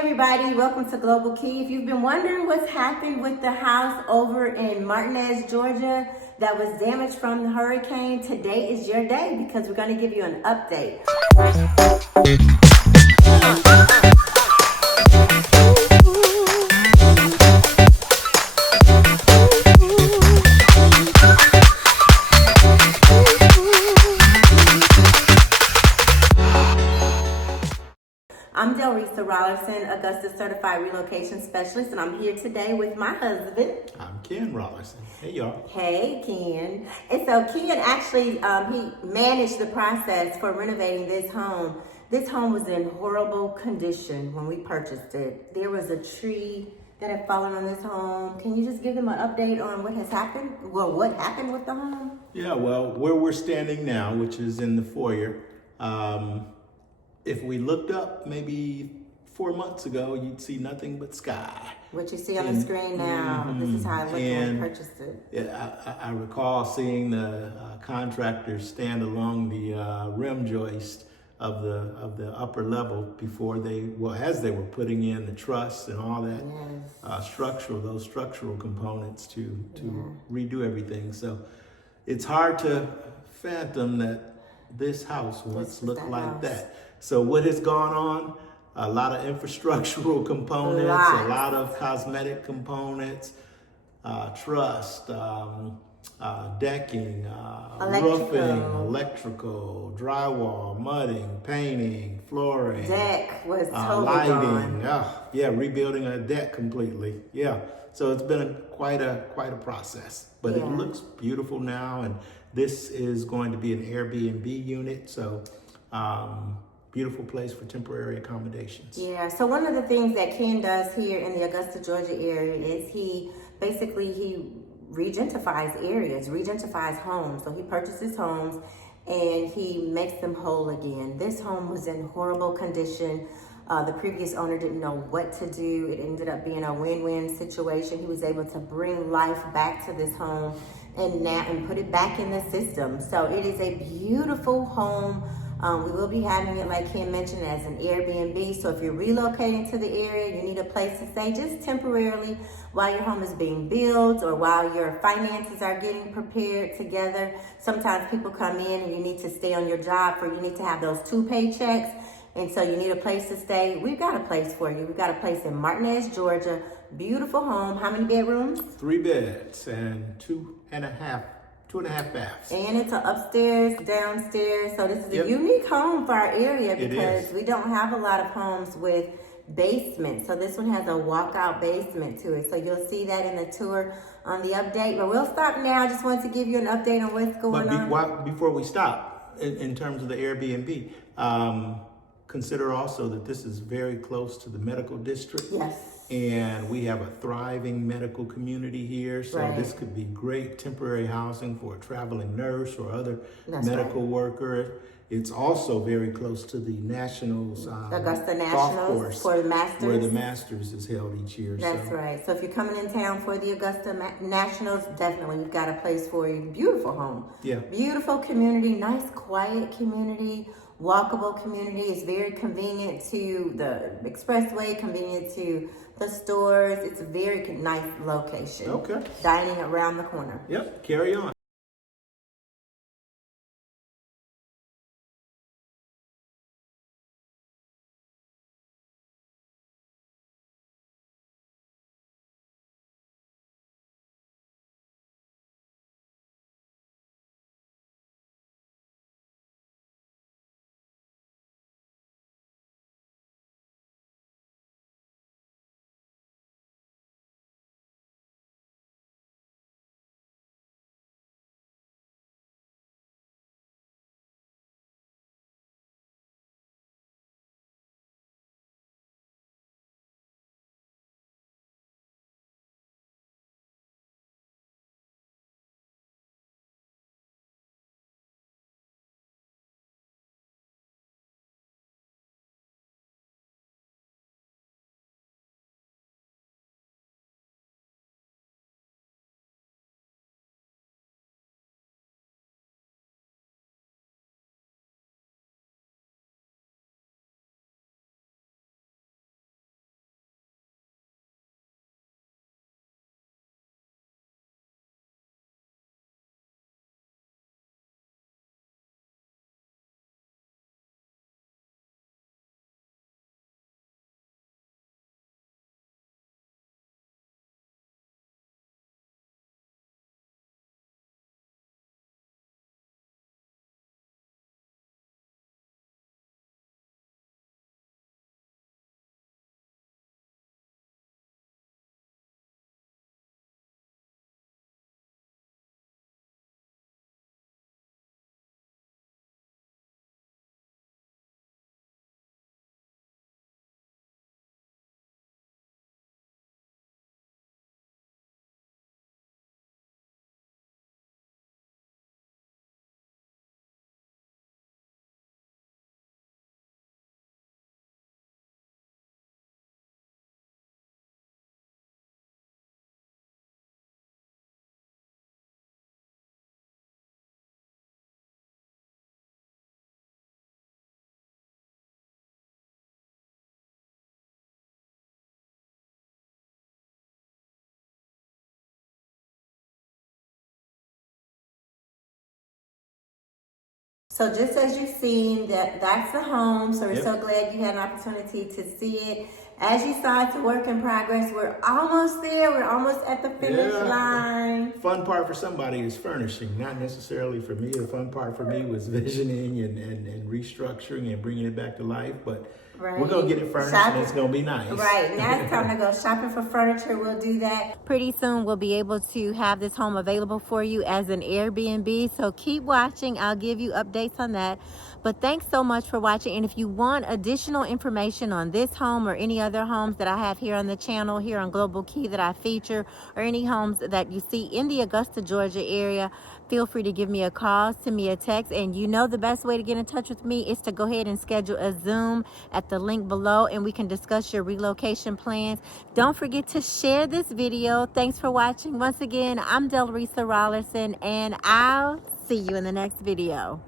everybody, welcome to Global Key. If you've been wondering what's happened with the house over in Martinez, Georgia that was damaged from the hurricane, today is your day because we're going to give you an update. I'm Delresa, Augusta Certified Relocation Specialist, and I'm here today with my husband. I'm Ken Rollerson. Hey, y'all. Hey, Ken. And so Ken actually, he managed the process for renovating this home. This home was in horrible condition when we purchased it. There was a tree that had fallen on this home. Can you just give them an update on what has happened? Well, what happened with the home? Yeah, well, where we're standing now, which is in the foyer, if we looked up maybe 4 months ago, you'd see nothing but sky. What you see on the screen now, this is how it looked when we purchased it. Yeah, I recall seeing the contractors stand along the rim joist of the upper level before as they were putting in the truss and all that. Yes. Those structural components to redo everything. So it's hard to fathom that this house once looked like that. So what has gone on? A lot of infrastructural components, a lot of cosmetic components, truss, decking, roofing, electrical, drywall, mudding, painting, flooring. Deck was totally lighting. gone. Rebuilding a deck completely. Yeah. So it's been quite a process, but it looks beautiful now, and this is going to be an Airbnb unit. So beautiful place for temporary accommodations. Yeah, so one of the things that Ken does here in the Augusta, Georgia area is he regentifies areas, regentifies homes. So he purchases homes and he makes them whole again. This home was in horrible condition. The previous owner didn't know what to do. It ended up being a win-win situation. He was able to bring life back to this home and put it back in the system. So it is a beautiful home. We will be having it, like Ken mentioned, as an Airbnb. So if you're relocating to the area, you need a place to stay just temporarily while your home is being built or while your finances are getting prepared together. Sometimes people come in and you need to stay on your job, or you need to have those 2 paychecks. And so you need a place to stay. We've got a place for you. We've got a place in Martinez, Georgia. Beautiful home. How many bedrooms? 3 beds and two and a half baths. And it's an upstairs, downstairs. So this is a unique home for our area because we don't have a lot of homes with basements. So this one has a walkout basement to it. So you'll see that in the tour on the update. But we'll stop now. I just wanted to give you an update on what's going on. Before we stop, in terms of the Airbnb, consider also that this is very close to the medical district. Yes. And we have a thriving medical community here. So this could be great temporary housing for a traveling nurse or other medical worker. It's also very close to the Nationals, Augusta Nationals golf course, for the Masters. Where the Masters is held each year. That's right. So if you're coming in town for the Augusta Nationals, definitely we've got a place for you. Beautiful home. Yeah. Beautiful community, nice quiet community, walkable community. It's very convenient to the expressway, convenient to the stores. It's a very nice location. Okay. Dining around the corner. Yep. Carry on. So just as you've seen, that's the home. So we're Yep. so glad you had an opportunity to see it. As you saw, it's a work in progress. We're almost there. We're almost at the finish line. Fun part for somebody is furnishing, not necessarily for me. The fun part for me was visioning and restructuring and bringing it back to life. But we're going to get it furnished and it's going to be nice. Right. Now it's time to go shopping for furniture. We'll do that. Pretty soon we'll be able to have this home available for you as an Airbnb. So keep watching. I'll give you updates on that. But thanks so much for watching. And if you want additional information on this home or any other homes that I have here on the channel, here on Global Key that I feature, or any homes that you see in the Augusta, Georgia area, feel free to give me a call, send me a text. And you know the best way to get in touch with me is to go ahead and schedule a Zoom at the link below, and we can discuss your relocation plans. Don't forget to share this video. Thanks for watching. Once again, I'm Delresa Rollerson, and I'll see you in the next video.